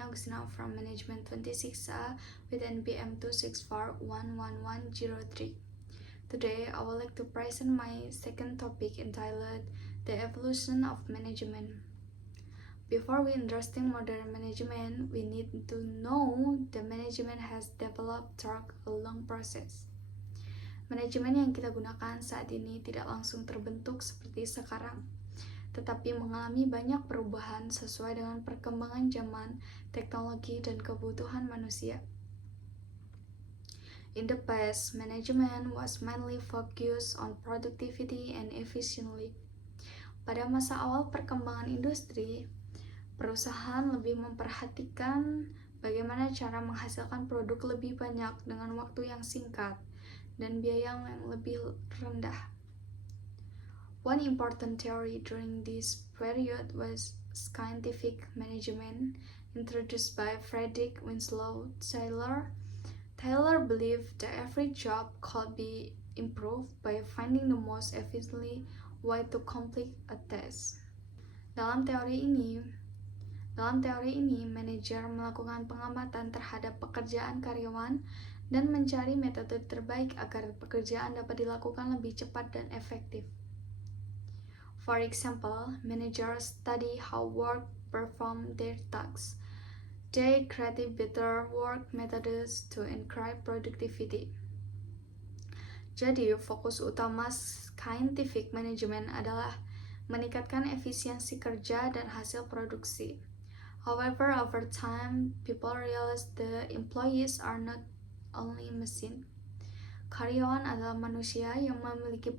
Tania Agustina from Management 26A with NPM 264111103. Today, I would like to present my second topic entitled The Evolution of Management. Before we understand modern management, we need to know the management has developed through a long process. Manajemen yang kita gunakan saat ini tidak langsung terbentuk seperti sekarang, tetapi mengalami banyak perubahan sesuai dengan perkembangan zaman, teknologi, dan kebutuhan manusia. In the past, management was mainly focused on productivity and efficiency. Pada masa awal perkembangan industri, perusahaan lebih memperhatikan bagaimana cara menghasilkan produk lebih banyak dengan waktu yang singkat dan biaya yang lebih rendah. One important theory during this period was scientific management, introduced by Frederick Winslow Taylor. Taylor believed that every job could be improved by finding the most efficiently way to complete a task. Dalam teori ini, manajer melakukan pengamatan terhadap pekerjaan karyawan dan mencari metode terbaik agar pekerjaan dapat dilakukan lebih cepat dan efektif. For example, managers study how work perform their tasks. They create better work methods to increase productivity. Jadi, fokus utama scientific management adalah meningkatkan efisiensi kerja dan hasil produksi. However, over time, people realize the employees are not only machine. Karyawan adalah manusia yang memiliki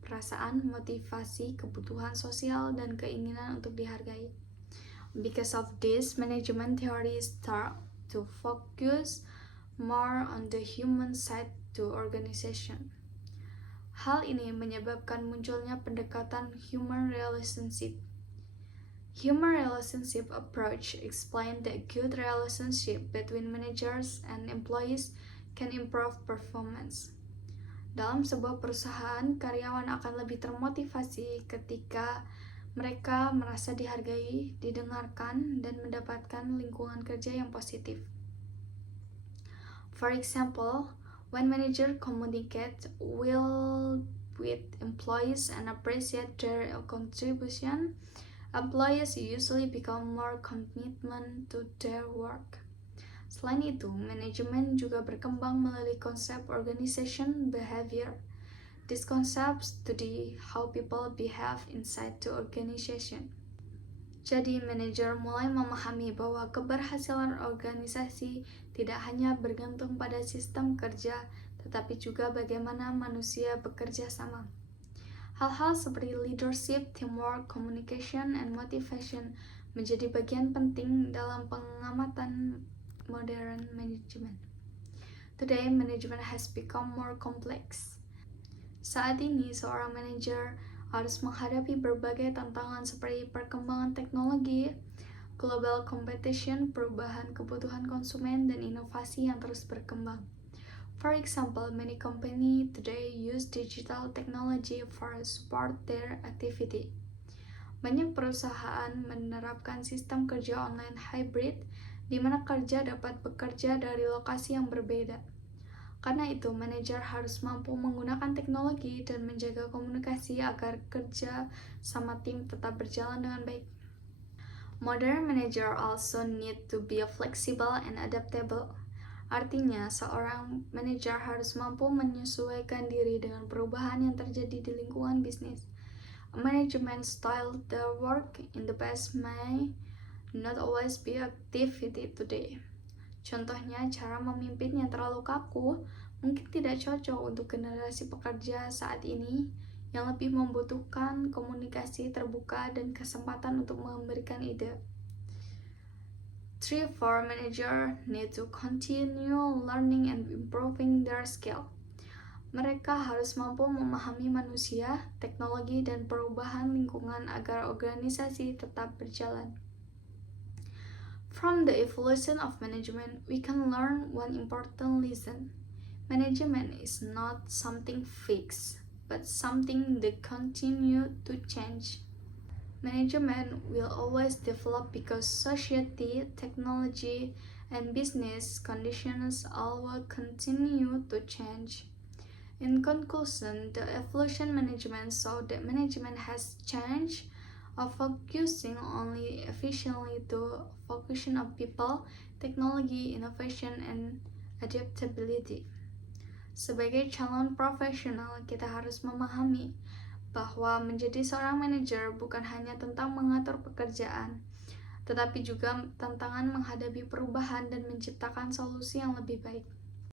perasaan, motivasi, kebutuhan sosial, dan keinginan untuk dihargai. Because of this, management theories start to focus more on the human side to organization. Hal ini menyebabkan munculnya pendekatan human relationship. Human relationship approach explain that good relationship between managers and employees can improve performance. Dalam sebuah perusahaan, karyawan akan lebih termotivasi ketika mereka merasa dihargai, didengarkan, dan mendapatkan lingkungan kerja yang positif. For example, when manager communicate well with employees and appreciate their contribution, employees usually become more commitment to their work. Selain itu, manajemen juga berkembang melalui konsep organization behavior. This concept study how people behave inside the organization. Jadi, manajer mulai memahami bahwa keberhasilan organisasi tidak hanya bergantung pada sistem kerja, tetapi juga bagaimana manusia bekerja sama. Hal-hal seperti leadership, teamwork, communication, and motivation menjadi bagian penting dalam pengamatan modern management. Today, management has become more complex. Saat ini, seorang manajer harus menghadapi berbagai tantangan seperti perkembangan teknologi, global competition, perubahan kebutuhan konsumen, dan inovasi yang terus berkembang. For example, many companies today use digital technology for support their activity. Banyak perusahaan menerapkan sistem kerja online hybrid, di mana kerja dapat bekerja dari lokasi yang berbeda. Karena itu, manajer harus mampu menggunakan teknologi dan menjaga komunikasi agar kerja sama tim tetap berjalan dengan baik. Modern manager also need to be flexible and adaptable. Artinya, seorang manajer harus mampu menyesuaikan diri dengan perubahan yang terjadi di lingkungan bisnis. A management style that work in the past may not always be activity today. Contohnya, cara memimpin yang terlalu kaku mungkin tidak cocok untuk generasi pekerja saat ini yang lebih membutuhkan komunikasi terbuka dan kesempatan untuk memberikan ide. 3-4 manager need to continue learning and improving their skill. Mereka harus mampu memahami manusia, teknologi, dan perubahan lingkungan agar organisasi tetap berjalan. From the evolution of management, we can learn one important lesson. Management is not something fixed, but something that continues to change. Management will always develop because society, technology, and business conditions all will continue to change. In conclusion, the evolution management saw that management has changed of focusing only efficiently to focusing on people, technology, innovation, and adaptability. Sebagai calon profesional, kita harus memahami bahwa menjadi seorang manajer bukan hanya tentang mengatur pekerjaan, tetapi juga tantangan menghadapi perubahan dan menciptakan solusi yang lebih baik.